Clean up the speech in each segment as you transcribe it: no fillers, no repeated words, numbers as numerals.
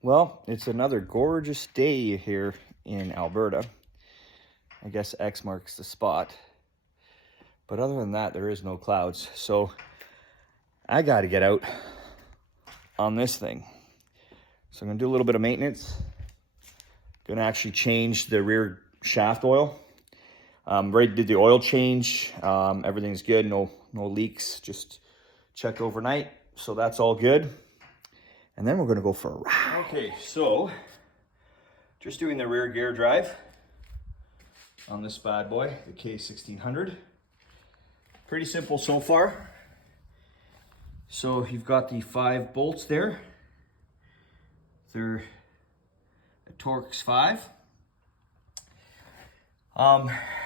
Well, it's another gorgeous day here in Alberta. I guess X marks the spot. But other than that, there is no clouds. So I got to get out on this thing. So I'm going to do a little bit of maintenance. Going to actually change the rear shaft oil. Already did the oil change. Everything's good. No leaks. Just checked overnight. So that's all good. And then we're going to go for a ride. Okay, so just doing the rear gear drive on this bad boy, the K1600. Pretty simple so far. So you've got the 5 bolts there. They're a Torx 5.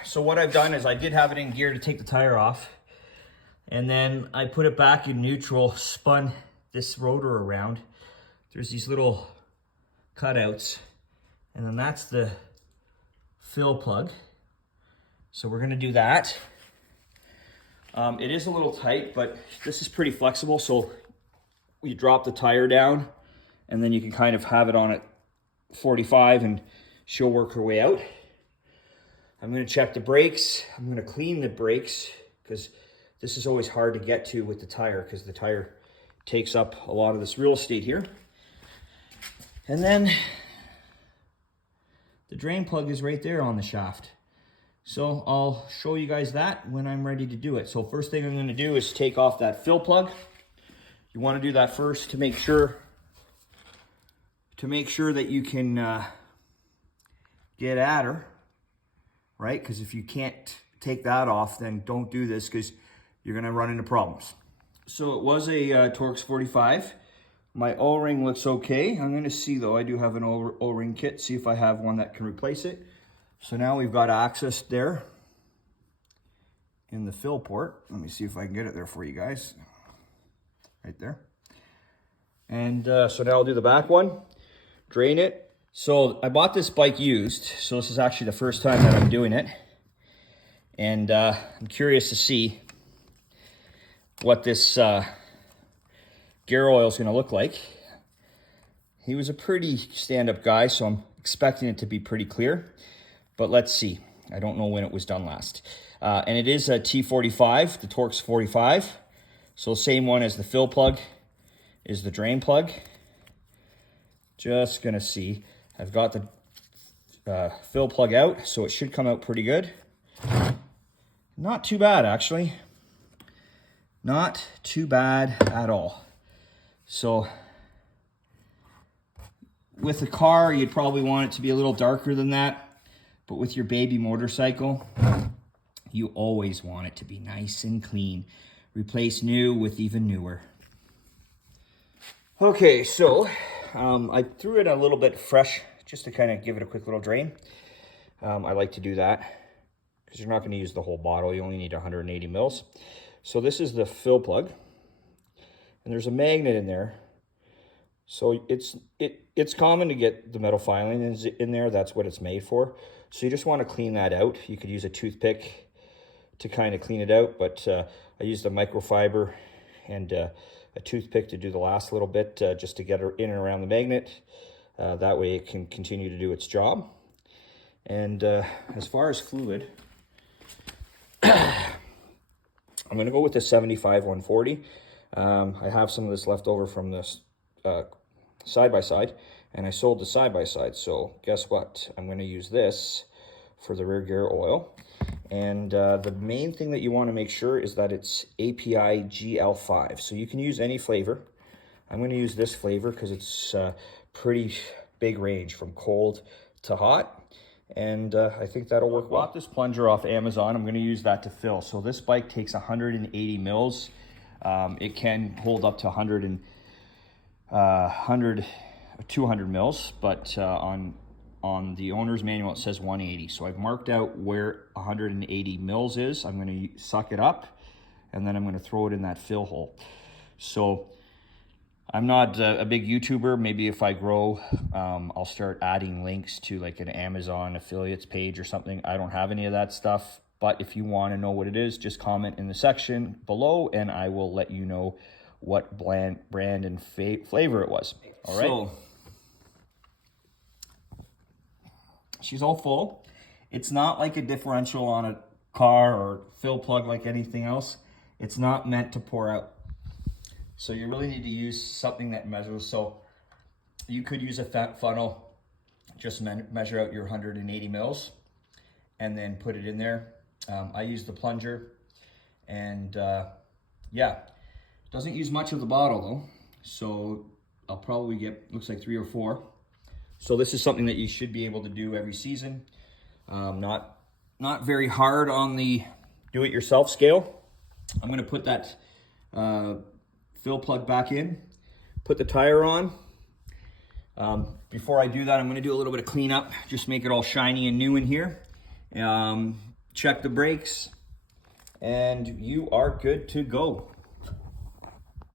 So what I've done is I did have it in gear to take the tire off. And then I put it back in neutral, spun this rotor around. There's these little cutouts, and then that's the fill plug. So we're gonna do that. It is a little tight, but this is pretty flexible. So you drop the tire down, and then you can kind of have it on at 45, and she'll work her way out. I'm gonna check the brakes. I'm gonna clean the brakes, because this is always hard to get to with the tire, because the tire takes up a lot of this real estate here. And then the drain plug is right there on the shaft. So I'll show you guys that when I'm ready to do it. So first thing I'm gonna do is take off that fill plug. You wanna do that first to make sure that you can get at her, right? Because if you can't take that off, then don't do this, because you're gonna run into problems. So it was a Torx 45. My O-ring looks okay. I'm gonna see though, I do have an O-ring kit, see if I have one that can replace it. So now we've got access there in the fill port. Let me see if I can get it there for you guys. Right there. And so now I'll do the back one, drain it. So I bought this bike used, so this is actually the first time that I'm doing it. And I'm curious to see what this gear oil is going to look like. He was a pretty stand-up guy, so I'm expecting it to be pretty clear, but let's see. I don't know when it was done last. And it is a T45, the Torx 45. So same one as the fill plug is the drain plug. Just gonna see. I've got the fill plug out, so it should come out pretty good. Not too bad, actually. Not too bad at all. So with the car, you'd probably want it to be a little darker than that. But with your baby motorcycle, you always want it to be nice and clean. Replace new with even newer. Okay, so I threw it a little bit fresh just to kind of give it a quick little drain. I like to do that because you're not going to use the whole bottle. You only need 180 mils. So this is the fill plug, and there's a magnet in there. So it's common to get the metal filing in there. That's what it's made for. So you just want to clean that out. You could use a toothpick to kind of clean it out, but I used a microfiber and a toothpick to do the last little bit just to get her in and around the magnet. That way it can continue to do its job. And as far as fluid, I'm going to go with the 75-140. I have some of this left over from this side-by-side, and I sold the side-by-side. So guess what? I'm going to use this for the rear gear oil. And the main thing that you want to make sure is that it's API GL5. So you can use any flavor. I'm going to use this flavor because it's pretty big range from cold to hot. And I think that'll work well. I bought this plunger off Amazon. I'm going to use that to fill. So this bike takes 180 mils. It can hold up to 200 mils, but on the owner's manual it says 180. So I've marked out where 180 mils is. I'm going to suck it up, and then I'm going to throw it in that fill hole. So I'm not a big YouTuber. Maybe if I grow, I'll start adding links to like an Amazon affiliates page or something. I don't have any of that stuff. But if you want to know what it is, just comment in the section below and I will let you know what brand and flavor it was. All right. So She's all full. It's not like a differential on a car or fill plug like anything else. It's not meant to pour out. So you really need to use something that measures. So you could use a fat funnel, just measure out your 180 mils and then put it in there. I use the plunger, and yeah, doesn't use much of the bottle though. So I'll probably get, looks like 3 or 4. So this is something that you should be able to do every season. Not very hard on the do-it-yourself scale. I'm gonna put that fill plug back in, put the tire on. Before I do that, I'm gonna do a little bit of cleanup, just make it all shiny and new in here. Check the brakes, and you are good to go.